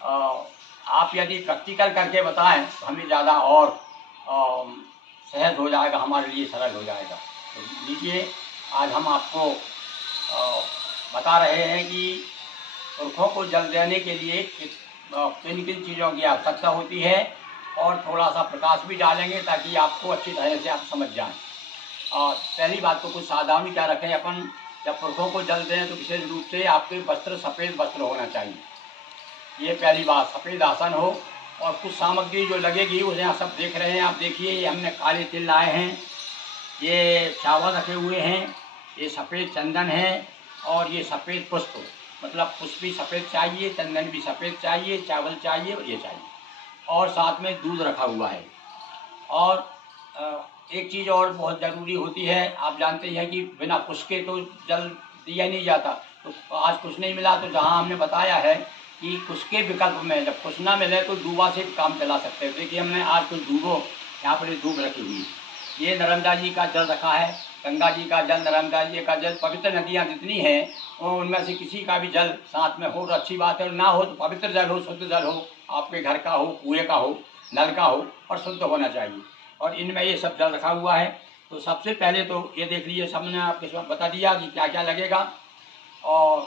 आप यदि प्रैक्टिकल करके बताएं तो हमें ज़्यादा और सहज हो जाएगा, हमारे लिए सरल हो जाएगा। तो लीजिए, आज हम आपको बता रहे हैं कि पुरखों को जल देने के लिए किन किन चीज़ों की आवश्यकता होती है, और थोड़ा सा प्रकाश भी डालेंगे ताकि आपको अच्छी तरह से आप समझ जाएं। और पहली बात तो कुछ सावधानी क्या रखें अपन, जब पुरखों को जल दें तो विशेष रूप से आपके वस्त्र सफ़ेद वस्त्र होना चाहिए। ये पहली बात, सफ़ेद आसन हो। और कुछ सामग्री जो लगेगी उसे आप सब देख रहे हैं, आप देखिए, ये हमने काले तिल लाए हैं, ये चावल रखे हुए हैं, ये सफ़ेद चंदन है, और ये सफ़ेद पुष्प, मतलब पुष्प भी सफ़ेद चाहिए, चंदन भी सफ़ेद चाहिए, चावल चाहिए और ये चाहिए, और साथ में दूध रखा हुआ है। और एक चीज़ और बहुत ज़रूरी होती है, आप जानते हैं कि बिना कुश के तो जल दिया नहीं जाता। तो आज कुछ नहीं मिला तो जहाँ हमने बताया है कि कुश के विकल्प में जब कुश ना मिले तो दूबा से काम चला सकते हैं। देखिए, हमने आज कुछ दूबो यहाँ पर दूब रखी हुई है, ये नर्मदा जी का जल रखा है, गंगा जी का जल, नर्मदा जी का जल, पवित्र नदियाँ जितनी हैं उनमें से किसी का भी जल साथ में हो तो अच्छी बात है, ना हो तो पवित्र जल हो, शुद्ध जल हो, आपके घर का हो, कुएँ का हो, नल का हो, और शुद्ध होना चाहिए। और इनमें ये सब जल रखा हुआ है। तो सबसे पहले तो ये देख लीजिए, सबने आपके बता दिया कि क्या क्या लगेगा। और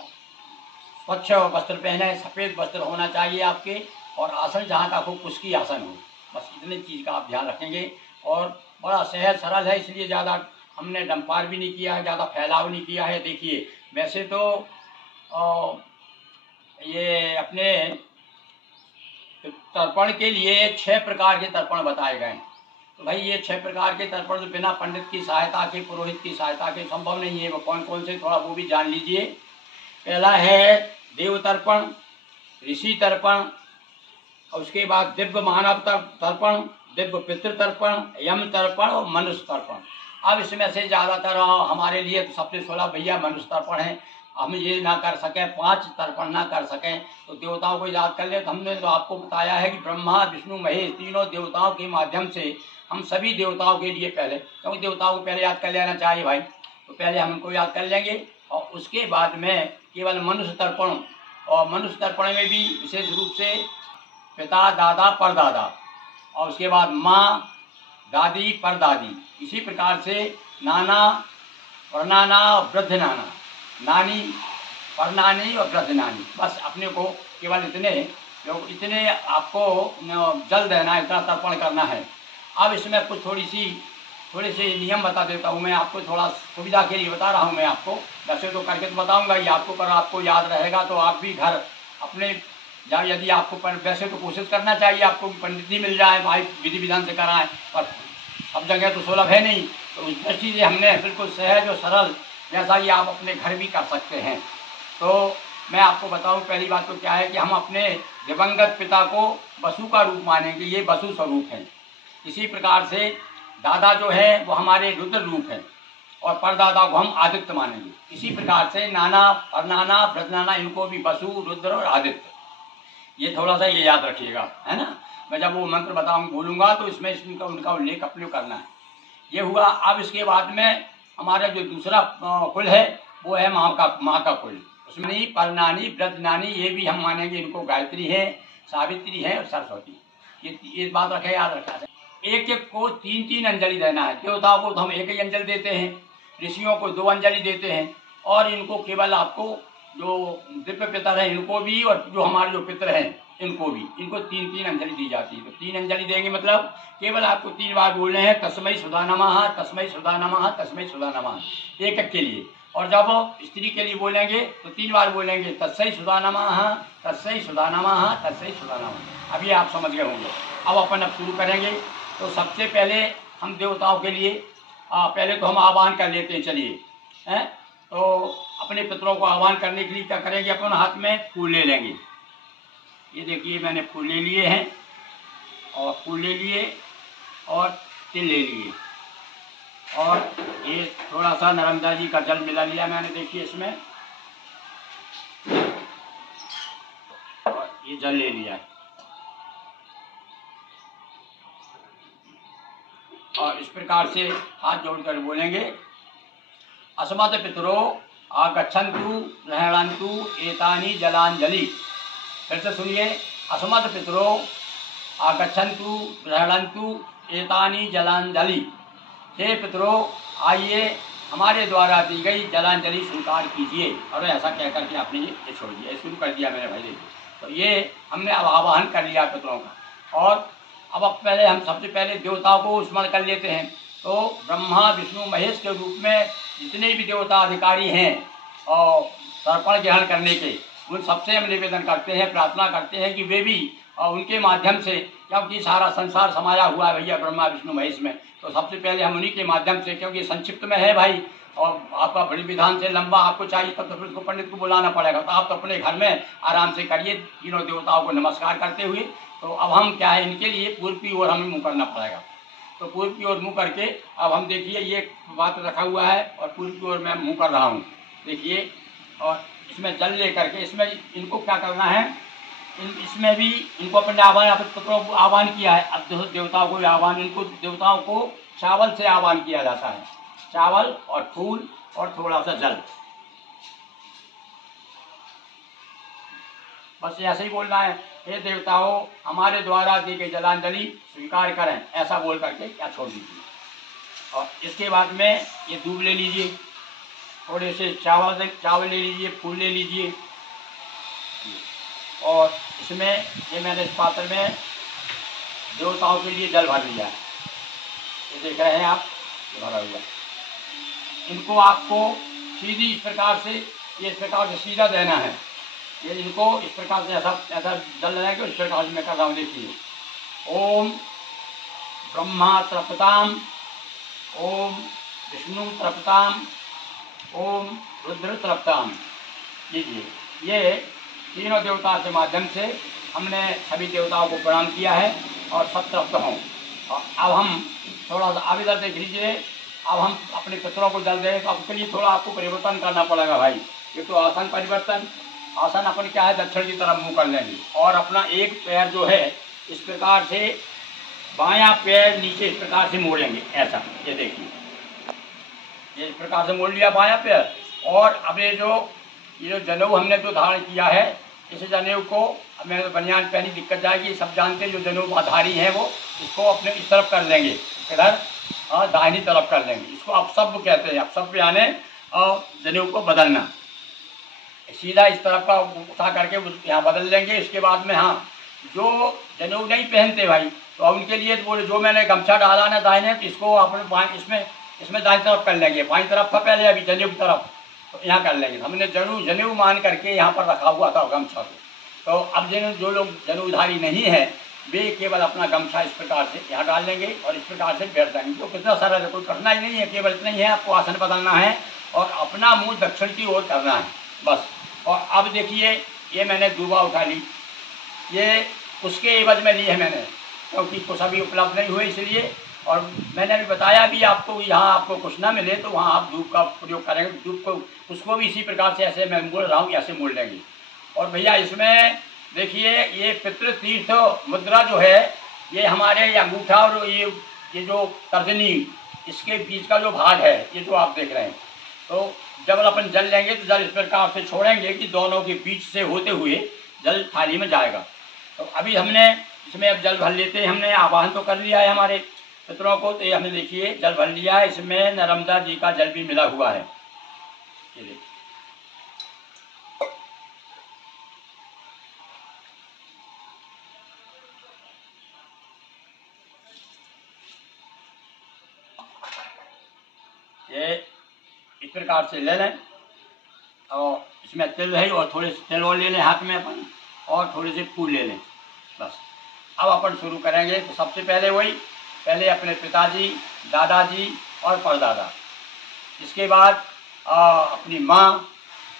स्वच्छ वस्त्र पहने, सफ़ेद वस्त्र होना चाहिए आपके, और आसन जहाँ का हो कुश आसन हो, बस इतनी चीज़ का आप ध्यान रखेंगे। और बड़ा सहज सरल है, इसलिए ज़्यादा हमने डंपार भी नहीं किया है, ज़्यादा फैलाव नहीं किया है। देखिए, वैसे तो ये अपने तर्पण के लिए 6 प्रकार के तर्पण बताए गए हैं। तो भाई, ये 6 प्रकार के तर्पण तो बिना पंडित की सहायता के, पुरोहित की सहायता के संभव नहीं है। वो कौन कौन से, थोड़ा वो भी जान लीजिए। पहला है देव तर्पण, ऋषि तर्पण, और उसके बाद दिव्य मानव तर्पण, दिव्य पितृ तर्पण, यम तर्पण और मनुष्य तर्पण। अब इसमें से ज़्यादातर हमारे लिए तो सबसे सुलभ भैया मनुष्य तर्पण है। हम ये ना कर सकें, 5 तर्पण ना कर सकें तो देवताओं को याद कर ले। तो हमने तो आपको बताया है कि ब्रह्मा विष्णु महेश तीनों देवताओं के माध्यम से हम सभी देवताओं के लिए पहले, क्योंकि देवताओं को पहले याद कर लेना चाहिए भाई, तो पहले हम उनको याद कर लेंगे। और उसके बाद में केवल मनुष्य तर्पण, और मनुष्य तर्पण में भी विशेष रूप से पिता, दादा, परदादा, और उसके बाद माँ, दादी, परदादी, इसी प्रकार से नाना, परनाना और वृद्ध नाना, नानी, परनानी और वृद्ध नानी। बस अपने को केवल इतने आपको जल देना, इतना तर्पण करना है। अब इसमें कुछ थोड़े से नियम बता देता हूँ मैं आपको, थोड़ा सुविधा के लिए बता रहा हूँ मैं आपको। वैसे तो करके तो बताऊँगा ही आपको, पर आपको याद रहेगा तो आप भी घर अपने जब यदि आपको वैसे तो कोशिश करना चाहिए आपको कि पंडित जी मिल जाए भाई, विधि विधान से कराएं, पर सब जगह तो सुलभ है नहीं। तो उस दृष्टि से हमने बिल्कुल सहज और सरल, जैसा ही आप अपने घर भी कर सकते हैं। तो मैं आपको बताऊं, पहली बात तो क्या है कि हम अपने दिवंगत पिता को वसु का रूप मानेंगे, ये वसु स्वरूप है। इसी प्रकार से दादा जो है वो हमारे रुद्र रूप है, और परदादा को हम आदित्य मानेंगे। इसी प्रकार से नाना, परनाना, वृद्धनाना, इनको भी वसु, रुद्र और आदित्य, ये थोड़ा सा ये याद रखिएगा, है ना। मैं जब वो मंत्र बोलूँगा तो इसमें उनका उल्लेख अपने करना है। ये हुआ। अब इसके बाद में हमारा जो दूसरा कुल है वो है माँ का कुल। उसमें परनानी, वृद्धनानी, ये भी हम मानेंगे, इनको गायत्री है, सावित्री है और सरस्वती। ये बात रखे, याद रखा है। एक एक को 3-3 अंजलि देना है। देवताओं को तो हम एक ही अंजलि देते हैं, ऋषियों को 2 अंजलि देते हैं, और इनको केवल आपको जो दिव्य पितर है इनको भी, और जो हमारे जो पितर हैं इनको भी, इनको 3-3 अंजलि दी जाती है। तो 3 अंजलि देंगे, मतलब केवल आपको 3 बार बोलने हैं, तस्मै सुधा नमः, तस्मै सुधा नमः, तस्मै सुधा नमः, एक के लिए। और जब स्त्री के लिए बोलेंगे तो 3 बार बोलेंगे, तस्मै सुधा नमः, तस्मै सुधा नमः, तस्मै सुधा नमः। अभी आप समझ गए होंगे। अब अपन शुरू करेंगे। तो सबसे पहले हम देवताओं के लिए पहले तो हम आह्वान कर लेते हैं, चलिए, हैं। तो अपने पितरों को आह्वान करने के लिए क्या करेंगे, अपन हाथ में फूल ले लेंगे। ये देखिए, मैंने फूल ले लिए हैं, और फूल ले लिए, और तिल ले लिए, और ये थोड़ा सा नर्मदा जी का जल मिला लिया मैंने, देखिए इसमें, और ये जल ले लिया है। और इस प्रकार से हाथ जोड़कर बोलेंगे, अस्मत् पितरो आगच्छन्तु ग्रहणन्तु एतानि जलांजलि। फिर से सुनिए, अस्मत् पितरो आगच्छन्तु गृह्णन्तु एतानि जलांजलि। हे पितरो, आइए हमारे द्वारा दी गई जलांजलि स्वीकार कीजिए। और ऐसा कह करके आपने ये छोड़ दिया, शुरू कर दिया मेरे भाई। तो ये हमने अब आवाहन कर लिया पितरों का। और अब पहले हम सबसे पहले देवताओं को स्मरण कर लेते हैं। तो ब्रह्मा विष्णु महेश के रूप में जितने भी देवता अधिकारी हैं और तर्पण ग्रहण करने के, उन सबसे हम निवेदन करते हैं, प्रार्थना करते हैं कि वे भी और उनके माध्यम से, क्योंकि सारा संसार समाया हुआ है भैया ब्रह्मा विष्णु महेश में, तो सबसे पहले हम उन्हीं के माध्यम से, क्योंकि संक्षिप्त में है भाई और आपका बड़ी विधान से लंबा आपको चाहिए तब तो फिर उसको पंडित को बुलाना पड़ेगा। तो आप तो अपने घर में आराम से करिए तीनों देवताओं को नमस्कार करते हुए। तो अब हम क्या है, इनके लिए पूर्व की ओर हमें मुँह करना पड़ेगा। तो पूर्व की ओर मुँह करके अब हम देखिए ये बात रखा हुआ है और पूर्व की ओर मैं मुँह कर रहा हूँ, देखिए। और इसमें जल ले करके इसमें इनको क्या करना है, इसमें भी इनको अपने आह्वान किया है। अब देवताओं को आह्वान, इनको देवताओं को चावल से आह्वान किया जाता है, चावल और फूल और थोड़ा सा जल, बस ऐसे ही बोलना है। हे देवताओं, हमारे द्वारा दी गई जलांजलि स्वीकार करें, ऐसा बोल करके क्या छोड़ दीजिए। और इसके बाद में ये दूध ले लीजिए, थोड़े से चावल ले लीजिए, फूल ले लीजिए। और इसमें ये मैंने इस पात्र में देवताओं के लिए जल भर लिया है, ये देख रहे हैं आप, ये भरा हुआ। इनको आपको सीधी इस प्रकार से, ये इस प्रकार से सीधा देना है। ये इनको इस प्रकार से ऐसा जल लेना है कि इस प्रकार से मैं कर रहा हूँ, देखिए। ओम ब्रह्मा तृप्ताम, ओम विष्णु तृप्ताम, ओम रुद्र तृप्ताम। लीजिए, ये तीनों देवता के माध्यम से हमने सभी देवताओं को प्रणाम किया है और सब तृप्त हों। और अब हम थोड़ा सा अब इधर देख लीजिए, अब हम अपने पितरों को जल दें। तो अब के लिए थोड़ा आपको परिवर्तन करना पड़ेगा भाई। ये तो आसन परिवर्तन, आसन अपन क्या है दक्षिण की तरफ मुँह कर लेंगे और अपना एक पैर जो है इस प्रकार से, बायां पैर नीचे इस प्रकार से मोड़ेंगे, ऐसा। ये देखिए, ये इस प्रकार से मोड़ लिया बायां पैर। और अब ये जो जनेऊ हमने जो धारण किया है, इस जनेऊ को, अब मैंने तो बनियान पहनी, दिक्कत जाएगी, सब जानते हैं जो जनेऊ आधारी हैं वो इसको अपने इस तरफ कर लेंगे, इधर दाहिनी तरफ कर लेंगे। इसको अब सब कहते हैं, अब सब आने और जनेऊ को बदलना, सीधा इस तरफ का उठा करके यहाँ बदल लेंगे। इसके बाद में हाँ, जो जनेऊ नहीं पहनते भाई, तो अब उनके लिए तो बोले जो मैंने गमछा डाला ना दाहिने, तो इसको अपने इसमें दाहिनी तरफ कर लेंगे। बाईं तरफ था पहले, अभी जनेऊ की तरफ, तो यहाँ कर लेंगे। हमने जनेऊ मान करके यहाँ पर रखा हुआ था गमछा को। तो अब जो लोग जनेऊधारी नहीं है, वे केवल अपना गमछा इस प्रकार से यहाँ डाल लेंगे और इस प्रकार से बैठ जाएंगे। तो कितना सारा कोई कठिनाई नहीं है, केवल इतना ही है, आपको आसन बदलना है और अपना मुँह दक्षिण की ओर करना है, बस। और अब देखिए, ये मैंने दूबा उठा ली, ये उसके एवज में ली है मैंने, क्योंकि कुछ अभी उपलब्ध नहीं हुए इसलिए। और मैंने अभी बताया भी आपको, यहाँ आपको कुछ ना मिले तो वहाँ आप धूप का प्रयोग करेंगे। धूप को उसको भी इसी प्रकार से ऐसे मैं बोल रहा हूँ, ऐसे मोड़ लेंगे। और भैया इसमें देखिए, ये पितृ तीर्थ मुद्रा जो है, ये हमारे अंगूठा और ये जो तर्जनी, इसके बीच का जो भाग है, ये जो आप देख रहे हैं। तो जब अपन जल लेंगे तो जल इस प्रकार से छोड़ेंगे कि दोनों के बीच से होते हुए जल थाली में जाएगा। तो अभी हमने इसमें अब जल भर लेते हैं। हमने आवाहन तो कर लिया है हमारे पितरों को, तो ये हमने देखिए जल भर लिया है। इसमें नर्मदा जी का जल भी मिला हुआ है, ये देखिए। ये इस प्रकार से ले लें और इसमें तिल है और थोड़े से तिल और ले लें हाथ में अपन, और थोड़े से फूल ले लें, बस। अब अपन शुरू करेंगे। तो सबसे पहले वही, पहले अपने पिताजी, दादाजी और परदादा, इसके बाद अपनी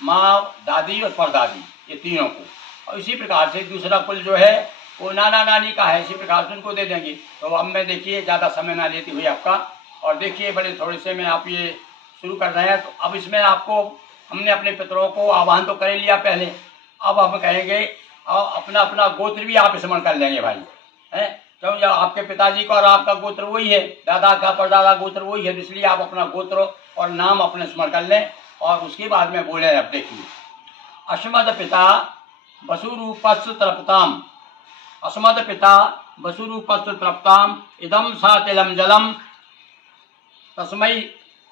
माँ, दादी और परदादी, ये तीनों को। और इसी प्रकार से दूसरा कुल जो है वो नाना नानी का है, इसी प्रकार से उनको दे देंगे। तो अब मैं देखिए ज़्यादा समय ना लेती हुई आपका, और देखिए बड़े थोड़े से में आप ये शुरू कर रहे हैं। तो अब इसमें आपको, हमने अपने पितरों को आह्वान तो कर लिया पहले, अब हम कहेंगे और अपना अपना गोत्र भी आप स्मरण कर लेंगे भाई, हैं, क्योंकि आपके पिताजी का और आपका गोत्र वही है, दादा का परदादा गोत्र वही है, इसलिए आप अपना गोत्र और नाम अपने स्मरण कर लें। और उसके बाद में बोले, अब देखिए, अस्मद पिता वसुरूपस्स तृप्ताम, अस्मद पिता वसुरूपस्य तृप्ताम इदम सातिलम जलम तस्मै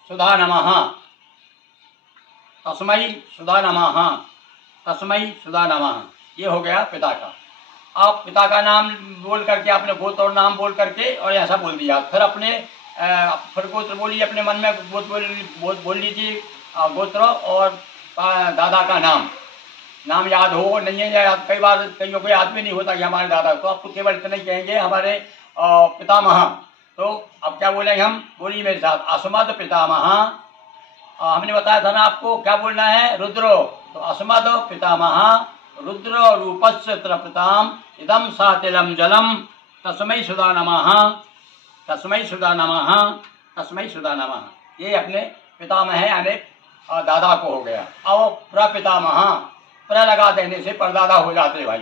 सुधा नमः, तस्मै सुधा नमः, तस्मै सुधा नमः। ये हो गया पिता का। आप पिता का नाम बोल करके आपने गोत्र और नाम बोल करके और ऐसा बोल दिया, फिर अपने फिर गोत्र बोलिए, अपने मन में बोल लीजिए गोत्र और दादा का नाम याद हो नहीं है याद, कई बार कईयों को याद भी नहीं होता कि हमारे दादा, तो आपको केवल इतना ही कहेंगे हमारे पितामह। तो अब क्या बोलेंगे हम, बोलिए मेरे साथ, अस्मद पितामह। हमने बताया था ना आपको क्या बोलना है, रुद्रो, तो अस्मद पितामह रुद्र रूपस्य तृप्ताम इदम सातिलम जलम तस्मै सुधा नमः, तस्मै सुधा नमः, तस्मै सुधा नमः। ये अपने पितामह है यानी दादा को हो गया। अब प्रपितामह, प्र लगा देने से परदादा हो जाते भाई,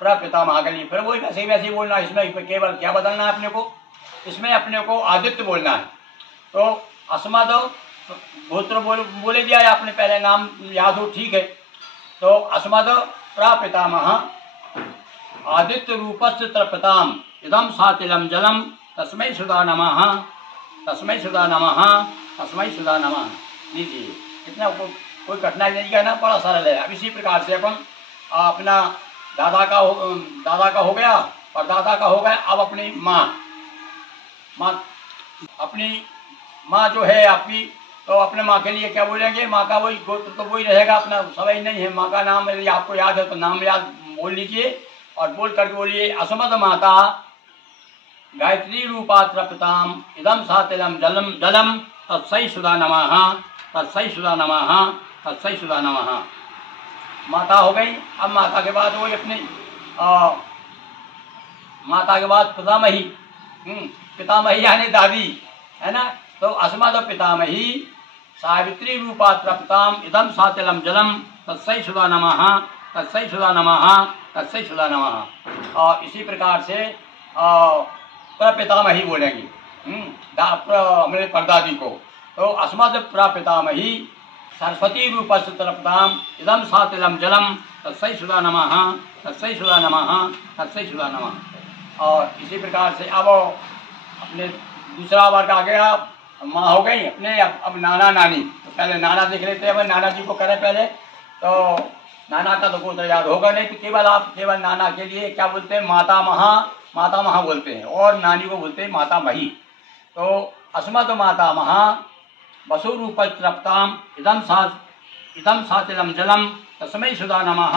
प्रपितामह के लिए फिर वही वैसे वैसे बोलना। इसमें केवल क्या बदलना है अपने को, इसमें अपने को आदित्य बोलना है। तो अस्मद गोत्र बोले दिया आपने, पहले नाम याद हो, ठीक है। तो अस्मद प्रपितामह आदित्य रूपस्य तृप्ताम इदम सातिलम जलम तस्मै सुधा नमः, तस्मै सुधा नमः, तस्मै सुधा नमः। लीजिए, इतना कोई कठिनाई नहीं करना, बड़ा सरल है। अब इसी प्रकार से अपन अपना दादा का हो गया और दादा का हो गया। अब अपनी माँ अपनी माँ जो है आपकी, तो अपने माँ के लिए क्या बोलेंगे, माँ का वही गोत्र तो वही रहेगा अपना, सवाई नहीं है। माँ का नाम यदि आपको याद है तो नाम याद बोल लीजिए और बोल करके बोलिए, अस्मद माता गायत्री रूपा तृप्ताम इदम सातिलम जलम तस्मै सुधा नमः, तस्मै सुधा नमः, तस्मै सुधा नमः। माता हो गई। अब माता के बाद वही अपनी माता के बाद पितामही, पितामही यानी दादी है ना। तो अस्मद पितामही सावित्री रूपा तृप्ताम इदम सातिलम जलम तस्मै सुधा नमः, तस्मै सुधा नमः, तस्मै सुधा नमः। और इसी प्रकार से प्रपितामही बोलेंगे हमारे परदादी को। तो अस्मद प्रपितामही सरस्वती रूपस्य तृप्ताम इदम सातिलम जलम तस्मै सुधा नमः, तस्मै सुधा नमः, तस्मै सुधा नमः। और इसी प्रकार से अब अपने दूसरा वर्ग आ गया, माँ हो गई अपने। अब नाना नानी, तो पहले नाना देख लेते हैं। अब नाना जी को करें पहले, तो नाना का तो गोत्र याद होगा नहीं, तो केवल नाना के लिए क्या बोलते हैं, माता महा बोलते हैं, और नानी को बोलते हैं माता मही। तो अस्मद माता महा वसु रूप तृप्ताम इदम सातिलम जलम तस्मै सुधा नमः,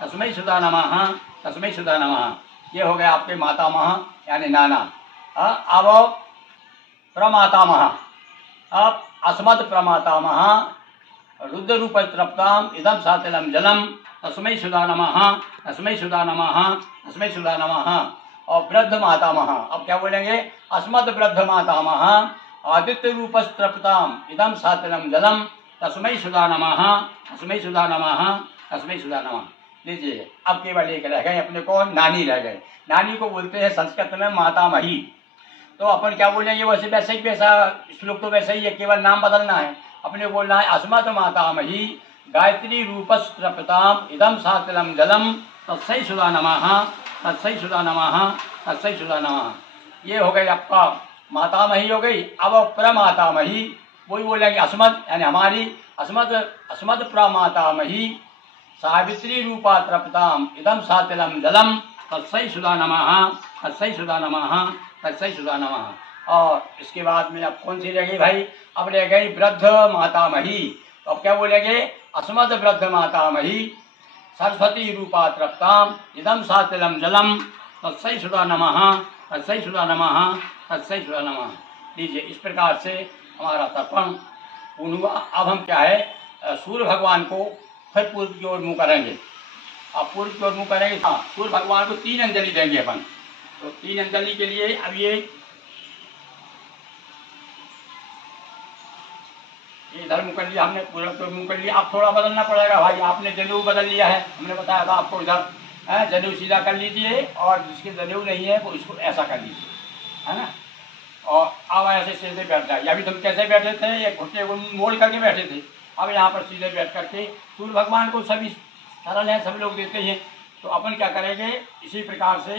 तस्मै सुधा नमः, तस्मै सुधा नमः। ये हो गया आपके माता महा यानी नाना। अब प्रमातामह, अब अस्मद प्रमातामह रुद्र रूप तृप्ताम इदम सातिलम जलम तस्मै सुधा नमः, तस्मै सुधा नमः, तस्मै सुधा नमः। और वृद्ध मातामह, अब क्या बोलेंगे, अस्मद वृद्ध मातामह आदित्य रूप तृप्ताम इदम सातिलम जलम तस्मै सुधा नमः, तस्मै सुधा नमः, तस्मै सुधा नमः। लीजिए, अब केवल एक रह गए अपने को, नानी रह गए। नानी को बोलते हैं संस्कृत में मातामही। तो अपन क्या बोलेंगे, वैसे ही वैसा श्लोक तो वैसे ही है, केवल नाम बदलना है। अपने बोलना है अस्मद मातामही गायत्री रूपस् तृप्ताम इदम सातिलम जलम तस्मै सुधा नमः, तस्मै सुधा नमः, तस्मै सुधा नमः। ये हो गई आपका मातामही हो गई। अब प्रमातामही वही बोलेंगे, अस्मद यानी हमारी, अस्मद प्रमातामही सावित्री रूपा तृप्ताम इदम सातिलम जलम तस्मै सुधा नमः, तस्मै सुधा नमः, तस्मै सुधा नमः। और इसके बाद में अब कौन सी रह गई भाई, अब रह गई वृद्ध मातामही। तो अब क्या बोलेंगे, अस्मद वृद्ध मातामही सरस्वती रूपा तृप्ताम इदम सातिलम जलम तस्मै सुधा नमः, तस्मै सुधा नमः, तस्मै सुधा नमः। लीजिए, इस प्रकार से हमारा तर्पण पूर्ण हुआ। अब हम क्या है, सूर्य भगवान को फिर पूर्व की ओर मुँह करेंगे। अब पूर्व की ओर मुँह करेंगे, हाँ, सूर्य भगवान को 3 अंजलि देंगे अपन। तो 3 अंजलि के लिए अब ये इधर मुँह कर लिया हमने, पूरा तो मुँह कर लिया। अब थोड़ा बदलना पड़ेगा भाई, आपने जनेऊ बदल लिया है, हमने बताया था आपको। इधर जनेऊ सीधा कर लीजिए, और जिसके जनेऊ नहीं है वो इसको ऐसा कर लीजिए, है ना। और अब ऐसे सीधे बैठ जाइए। अभी तुम कैसे बैठे थे, ये घुटने को मोड़ करके बैठे थे। अब यहाँ पर सीधे बैठ करके सूर्य भगवान को, सभी सरल है, सब लोग देते हैं, तो अपन क्या करेंगे, इसी प्रकार से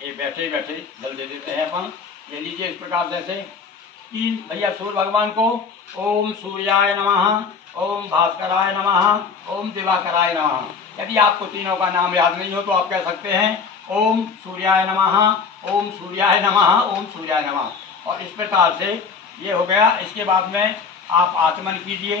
ये बैठे बैठे जल दे देते हैं अपन। ये लीजिए इस प्रकार से तीन भैया सूर्य भगवान को ओम सूर्याय नमः, ओम भास्कराय नमः, ओम दिवाकराय नमः। यदि आपको तीनों का नाम याद नहीं हो तो आप कह सकते हैं ओम सूर्याय नमः, ओम सूर्याय नमः, ओम सूर्याय नमः। और इस प्रकार से ये हो गया। इसके बाद में आप आचमन कीजिए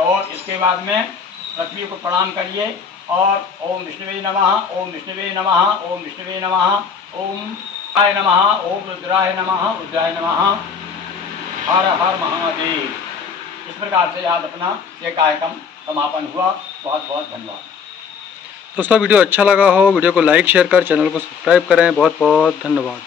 और इसके बाद में पृथ्वी को प्रणाम करिए और ओम विष्णुवे नमः, ओम विष्णुवे नमः, ओम विष्णुवे नमः, ओम आय नमः, ओम रुद्राय नमः, रुद्राय नमः, हर हर महादेव। इस प्रकार से आज अपना ये कार्यक्रम समापन हुआ। बहुत बहुत धन्यवाद। दोस्तों वीडियो अच्छा लगा हो वीडियो को लाइक शेयर कर चैनल को सब्सक्राइब करें। बहुत बहुत धन्यवाद।